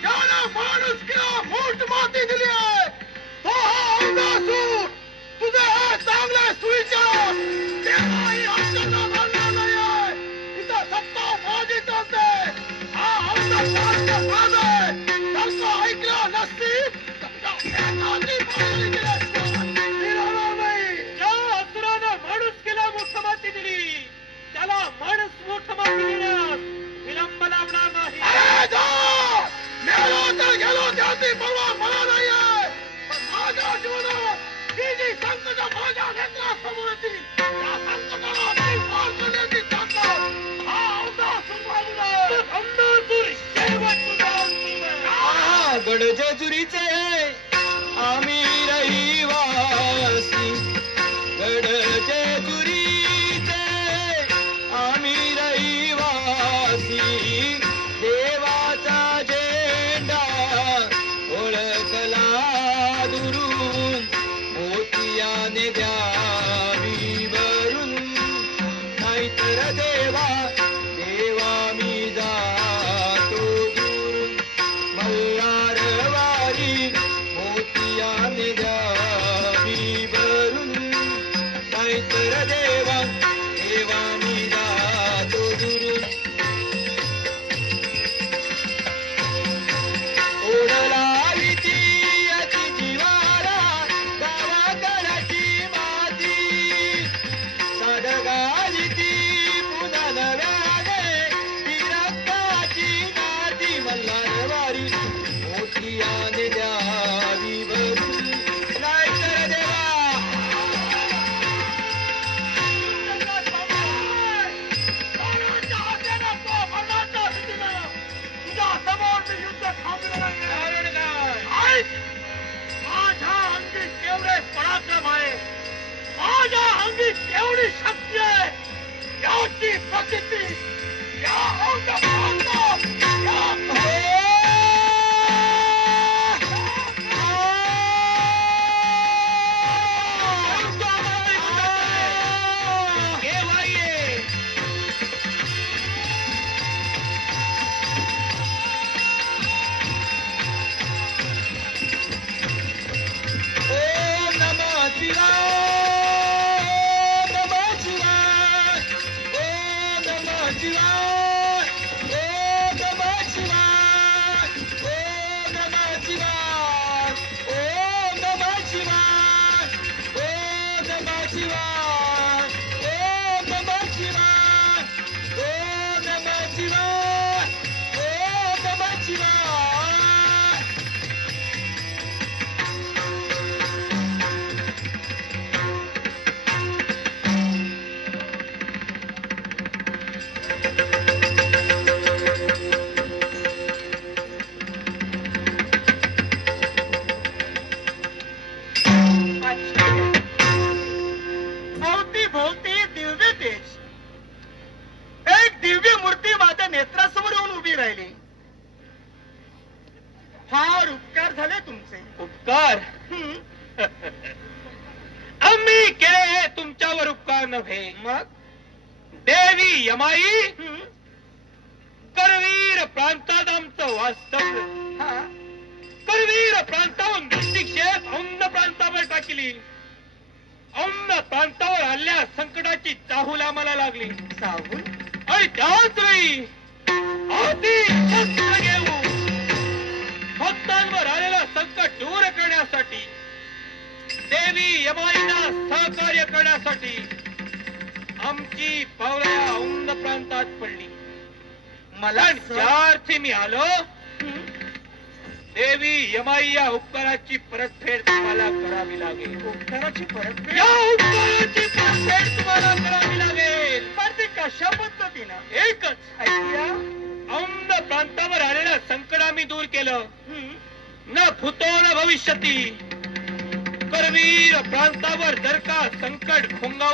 ज्याला माणुसकीला मूठ माती दिली आहे तो हा अवघा तुझे हे चांगले सुविचार तेव्हाही आमच्याला घालणार नाहीये. इथं सत्ता माझी चालते. हा आमचा शांत भाग आहे. सारखं ऐकलं नसती तर एकाची बाजूला गेली असती. मी राहणार नाही. ज्या असुरानं माणुसकीला मूठ माती दिली त्याला माणूस मूठ माती देण्यास विलंब लावणार नाही. अरे जा! मेलो तर गेलो त्याची परवा मला नाहीये. पण माझ्या जीवनात ही जी संकट माझ्या नेत्रासमोर येतील त्या संकटाला ती पार करण्याची ताकद हा अवघा सुंभाळून आहे. अंधासूर शेवट तुझा अंतिम आहे. गड जेजुरीचे आम्ही रहिवासी, गड जेजुरीचे आम्ही रहिवासी, देवाचा झेंडा ओळखला दुरून, मोतियाने द्यावी भरून, नाहीतर देवा देवा मी जातो दूरून, मल्हारवारी मोतियाने द्यावी भरून, नाहीतर देवा देवा मी जातो दुरून. ओढला विधी अति जीवाला गावाकडची माती, साडगाली ती पुन्हा नव्याने ती रक्ताची नाती, मल्हारवारी मोतियाने द्यावी भरून, नाहीतर देवा प्राणाच्या आशेनं तो मरणाच्या भीतीनं तुझ्या समोर मी युद्ध थांबलं नाहीये. कारण काय? ऐक! माझ्या अंगी केवढे पराक्रम आहे, माझ्या अंगी केवढी शक्ती आहे याची प्रसिद्धी या औंधपाहतो, या केव्हा ये? ओम नमः शिवाय, ओम नमः शिवाय, ओम नमः शिवाय, ओम नमः शिवाय, ओम नमः शिवाय, ओम नमः शिवाय, ओम नमः शिवाय, ओम नमः शिवाय, ओम नमः शिवाय, ओम नमः शिवाय. भोवती भोवती दिव्य तेज, एक दिव्य मूर्ती माझ्या नेत्रासमोर येऊन उभी राहिली. फार उपकार झाले तुमचे. उपकार आम्ही केले हे तुमच्यावर उपकार नव्हे. मग देवी यमाई हं, करवीर प्रांतात आमचं वास्तव्य, हा, करवीर प्रांतावरून दृष्टिक्षेप औंध प्रांतावर टाकली. औंध प्रांतावर आल्या संकटाची चाहूल आम्हाला लागली सावून आणि त्याच वेळी अति शस्त्र घेऊन भक्तांवर आलेलं संकट दूर करण्यासाठी, देवी यमाईंना सहकार्य करण्यासाठी आमची पावलं या औंध प्रांतात पडली. मला पण ज्या अर्थी मी आलो, देवी यमाई या उपकाराची परतफेड तुम्हाला करावी लागेल. उपकाराची परतफेड या उपकाराची परतफेड तुम्हाला करावी लागेल. पण ती कशा पद्धतीनं? एकच, ऐकूया. औंध प्रांतावर आलेलं संकट आम्ही दूर केलं. हं, न भूतो न भविष्यती. करवीर प्रांतावर जर का संकट खोंगावून